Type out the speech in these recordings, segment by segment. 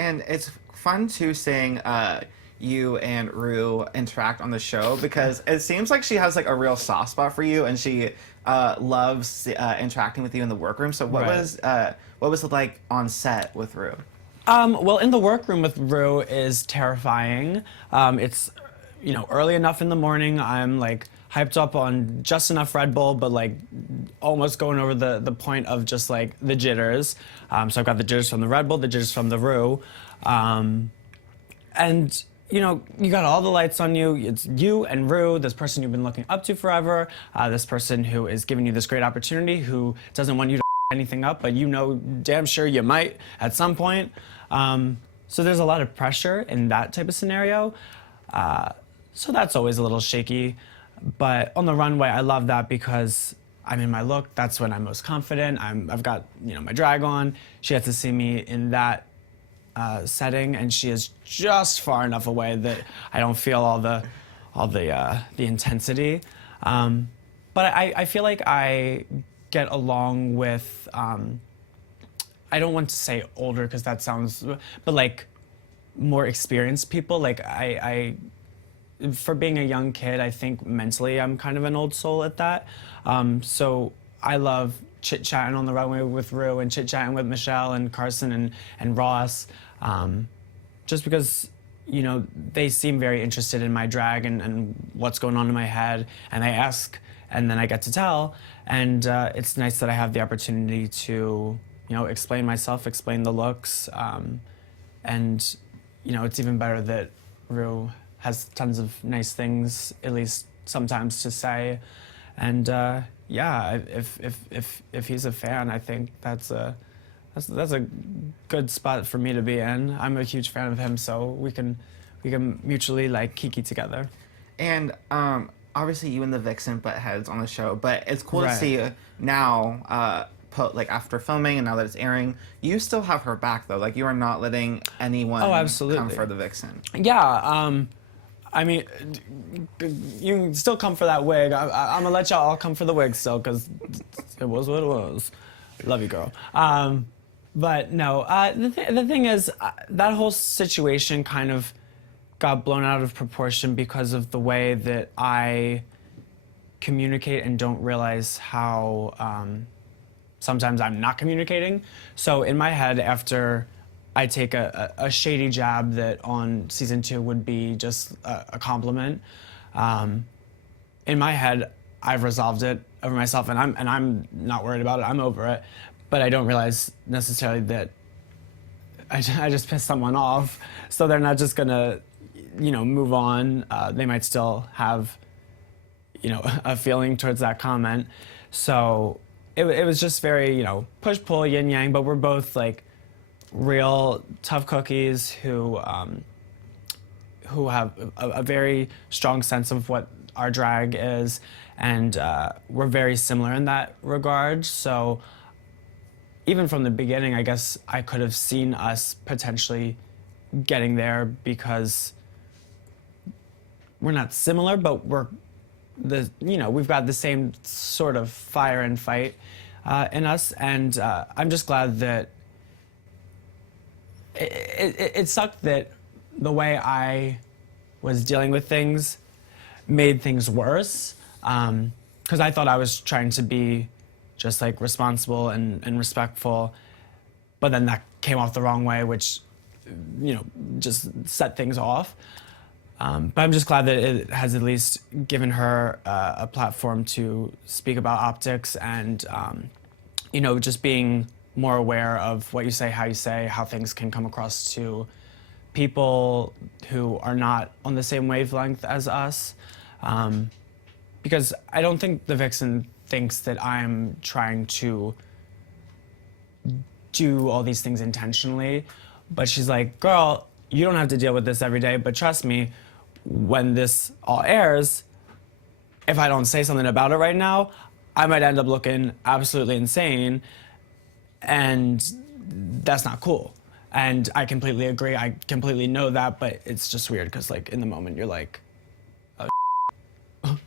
And it's fun too seeing you and Rue interact on the show because it seems like she has like a real soft spot for you, and she loves interacting with you in the workroom. So what was it like on set with Rue? Well, in the workroom with Rue is terrifying. It's, early enough in the morning. I'm like hyped up on just enough Red Bull, but like almost going over the point of just like the jitters. So I've got the jitters from the Red Bull, the jitters from the Rue. And you got all the lights on you. It's you and Rue, this person you've been looking up to forever, this person who is giving you this great opportunity, who doesn't want you to anything up, but damn sure you might at some point. So there's a lot of pressure in that type of scenario. So that's always a little shaky. But on the runway, I love that because I'm in my look. That's when I'm most confident. I've got my drag on. She gets to see me in that setting, and she is just far enough away that I don't feel all the intensity. But I feel like I get along with I don't want to say older because that sounds, but like more experienced people. Like for being a young kid, I think mentally I'm kind of an old soul at that. So I love chit-chatting on the runway with Rue and chit-chatting with Michelle and Carson and Ross, just because, they seem very interested in my drag and what's going on in my head, and they ask, and then I get to tell, and it's nice that I have the opportunity to, explain myself, explain the looks, and, it's even better that Rue has tons of nice things, at least sometimes, to say, and yeah, if he's a fan, I think that's a good spot for me to be in. I'm a huge fan of him, so we can mutually like kiki together. And obviously you and the Vixen butt heads on the show, but it's cool to see now, like after filming and now that it's airing, you still have her back though. Like you are not letting anyone come for the Vixen. Yeah. I mean, you can still come for that wig. I'm gonna let y'all all come for the wig still, because it was what it was. Love you, girl. But no, the thing is, that whole situation kind of got blown out of proportion because of the way that I communicate and don't realize how sometimes I'm not communicating. So in my head, after I take a shady jab that on season 2 would be just a compliment, in my head, I've resolved it over myself, and I'm not worried about it. I'm over it, but I don't realize necessarily that I just pissed someone off. So they're not just gonna, move on. They might still have, a feeling towards that comment. So it was just very, push pull, yin yang. But we're both like real tough cookies who have a very strong sense of what our drag is, and we're very similar in that regard. So even from the beginning, I guess I could have seen us potentially getting there because we're not similar, but we've got the same sort of fire and fight in us, and I'm just glad that it sucked that the way I was dealing with things made things worse, because I thought I was trying to be just like responsible and respectful, but then that came off the wrong way, which just set things off. But I'm just glad that it has at least given her a platform to speak about optics and just being more aware of what you say, how things can come across to people who are not on the same wavelength as us. Because I don't think the Vixen thinks that I'm trying to do all these things intentionally, but she's like, girl, you don't have to deal with this every day, but trust me, when this all airs, if I don't say something about it right now, I might end up looking absolutely insane, and that's not cool. And I completely agree, I completely know that, but it's just weird because like in the moment you're like, oh,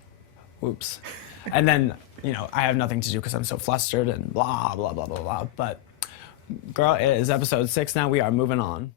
whoops. And then, I have nothing to do because I'm so flustered and blah, blah, blah, blah, blah. But girl, it is episode 6 now, we are moving on.